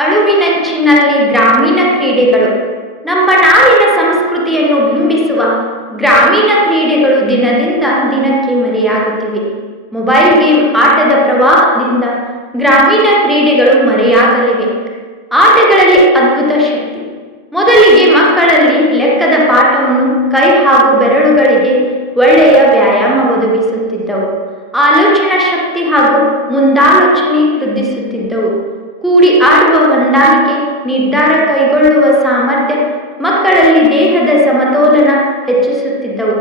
ಅಳುವಿನಂಚಿನಲ್ಲಿ ಗ್ರಾಮೀಣ ಕ್ರೀಡೆಗಳು. ನಮ್ಮ ನಾಡಿನ ಸಂಸ್ಕೃತಿಯನ್ನು ಬಿಂಬಿಸುವ ಗ್ರಾಮೀಣ ಕ್ರೀಡೆಗಳು ದಿನದಿಂದ ದಿನಕ್ಕೆ ಮರೆಯಾಗುತ್ತಿವೆ. ಮೊಬೈಲ್ ಗೇಮ್ ಆಟದ ಪ್ರವಾಹದಿಂದ ಗ್ರಾಮೀಣ ಕ್ರೀಡೆಗಳು ಮರೆಯಾಗಲಿವೆ. ಆಟಗಳಲ್ಲಿ ಅದ್ಭುತ ಶಕ್ತಿ. ಮೊದಲಿಗೆ ಮಕ್ಕಳಲ್ಲಿ ಲೆಕ್ಕದ ಪಾಠವನ್ನು ಕೈ ಹಾಗೂ ಬೆರಳುಗಳಿಗೆ ಒಳ್ಳೆಯ ವ್ಯಾಯಾಮ ಒದಗಿಸುತ್ತಿದ್ದವು. ಆಲೋಚನಾ ಶಕ್ತಿ ಹಾಗೂ ಮುಂದಾಲೋಚನೆ ವೃದ್ಧಿಸುತ್ತಿದ್ದವು. ಕೂಡಿ ಆಡುವ ಹೊಂದಾಣಿಕೆ ನಿರ್ಧಾರ ಕೈಗೊಳ್ಳುವ ಸಾಮರ್ಥ್ಯ ಮಕ್ಕಳಲ್ಲಿ ದೇಹದ ಸಮತೋಲನ ಹೆಚ್ಚಿಸುತ್ತಿದ್ದವು.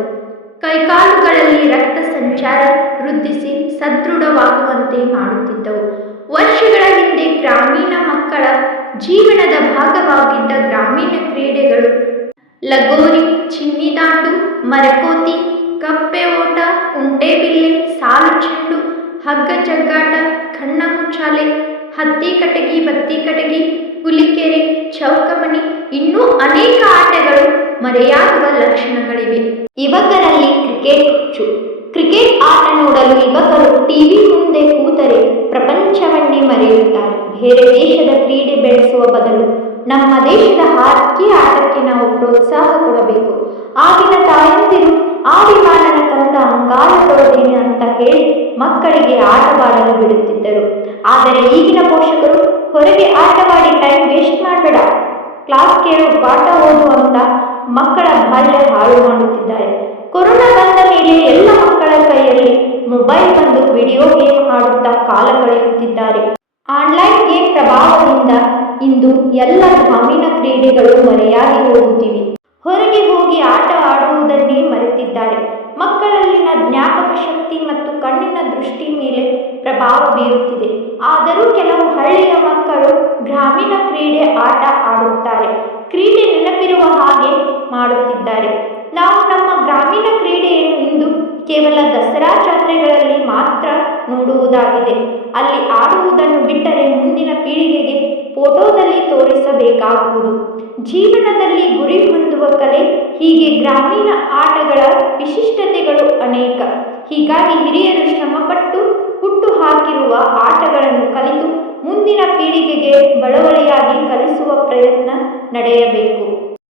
ಕೈಕಾಲುಗಳಲ್ಲಿ ರಕ್ತ ಸಂಚಾರ ವೃದ್ಧಿಸಿ ಸದೃಢವಾಗುವಂತೆ ಮಾಡುತ್ತಿದ್ದವು. ವರ್ಷಗಳ ಹಿಂದೆ ಗ್ರಾಮೀಣ ಮಕ್ಕಳ ಜೀವನದ ಭಾಗವಾಗಿದ್ದ ಗ್ರಾಮೀಣ ಕ್ರೀಡೆಗಳು ಲಗೋರಿ, ಚಿನ್ನಿದಾಂಡು, ಮರಕೋತಿ ಕಪ್ಪೆ ಓಟ ಕುಂಟೆಬಿಲ್ಲೆ ಸಾಲು ಚೆಂಡು ಹಗ್ಗ ಜಗ್ಗಾಟ ಕಣ್ಣ ಮುಚ್ಚಾಲೆ ಹತ್ತಿ ಕಟಗಿ ಬತ್ತಿ ಕಟಗಿ ಹುಲಿಕೆರೆ ಚೌಕಮಣಿ ಇನ್ನೂ ಅನೇಕ ಆಟಗಳು ಮರೆಯಾಗುವ ಲಕ್ಷಣಗಳಿವೆ. ಯುವಕರಲ್ಲಿ ಕ್ರಿಕೆಟ್ ಹುಚ್ಚು. ಕ್ರಿಕೆಟ್ ಆಟ ನೋಡಲು ಯುವಕರು ಟಿವಿ ಮುಂದೆ ಕೂತರೆ ಪ್ರಪಂಚವನ್ನೇ ಮರೆಯುತ್ತಾರೆ. ಬೇರೆ ದೇಶದ ಕ್ರೀಡೆ ಬೆಳೆಸುವ ಬದಲು ನಮ್ಮ ದೇಶದ ಹಾಕಿ ಆಟಕ್ಕೆ ನಾವು ಪ್ರೋತ್ಸಾಹ ಕೊಡಬೇಕು. ಆಗಿನ ತಾಯಂದಿರು ಮಕ್ಕಳಿಗೆ ಆಟವಾಡಲು ಬಿಡುತ್ತಿದ್ದರು. ಆದರೆ ಈಗಿನ ಪೋಷಕರು ಹೊರಗೆ ಆಟವಾಡಿ ಟೈಮ್ ವೇಸ್ಟ್ ಮಾಡಬೇಡ. ಕ್ಲಾಸ್ ಕೇಳು, ಪಾಠ ಓದು ಅಂತ ಮಕ್ಕಳ ಬಾಲ್ಯ ಹಾಳು ಮಾಡುತ್ತಿದ್ದಾರೆ ಕೊರೋನಾ ಬಂದ ಮೇಲೆ ಎಲ್ಲ ಮಕ್ಕಳ ಕೈಯಲ್ಲಿ ಮೊಬೈಲ್ ಬಂದು ವಿಡಿಯೋ ಗೇಮ್ ಆಡುತ್ತಾ ಕಾಲ ಕಳೆಯುತ್ತಿದ್ದಾರೆ. ಆನ್ಲೈನ್ ಗೇಮ್ ಪ್ರಭಾವದಿಂದ ಇಂದು ಎಲ್ಲ ಗ್ರಾಮೀಣ ಕ್ರೀಡೆಗಳು ಮರೆಯಾಗಿ ಹೋಗುತ್ತಿವೆ. ಹೊರಗೆ ಹೋಗಿ ಆಟ ಪ್ರಭಾವ ಬೀರುತ್ತಿದೆ. ಆದರೂ ಕೆಲವು ಹಳ್ಳಿಯ ಮಕ್ಕಳು ಗ್ರಾಮೀಣ ಕ್ರೀಡೆ ಆಟ ಆಡುತ್ತಾರೆ. ಕ್ರೀಡೆ ನೆನಪಿರುವ ಹಾಗೆ ಮಾಡುತ್ತಿದ್ದಾರೆ. ನಾವು ನಮ್ಮ ಗ್ರಾಮೀಣ ಕ್ರೀಡೆಯನ್ನು ಇಂದು ಕೇವಲ ದಸರಾ ಜಾತ್ರೆಗಳಲ್ಲಿ ಮಾತ್ರ ನೋಡುವುದಾಗಿದೆ. ಅಲ್ಲಿ ಆಡುವುದನ್ನು ಬಿಟ್ಟರೆ ಮುಂದಿನ ಪೀಳಿಗೆಗೆ ಫೋಟೋದಲ್ಲಿ ತೋರಿಸಬೇಕಾಗುವುದು. ಜೀವನದಲ್ಲಿ ಗುರಿ ಹೊಂದುವ ಕಲೆ, ಹೀಗೆ ಗ್ರಾಮೀಣ ಆಟಗಳ ವಿಶಿಷ್ಟತೆಗಳು ಅನೇಕ. ಹೀಗಾಗಿ ಹಿರಿಯರು ಶ್ರಮಪಟ್ಟು ಹುಟ್ಟು ಹಾಕಿರುವ ಆಟಗಳನ್ನು ಕಲಿತು ಮುಂದಿನ ಪೀಳಿಗೆಗೆ ಬಳವಳಿಯಾಗಿ ಕಲಿಸುವ ಪ್ರಯತ್ನ ನಡೆಯಬೇಕು.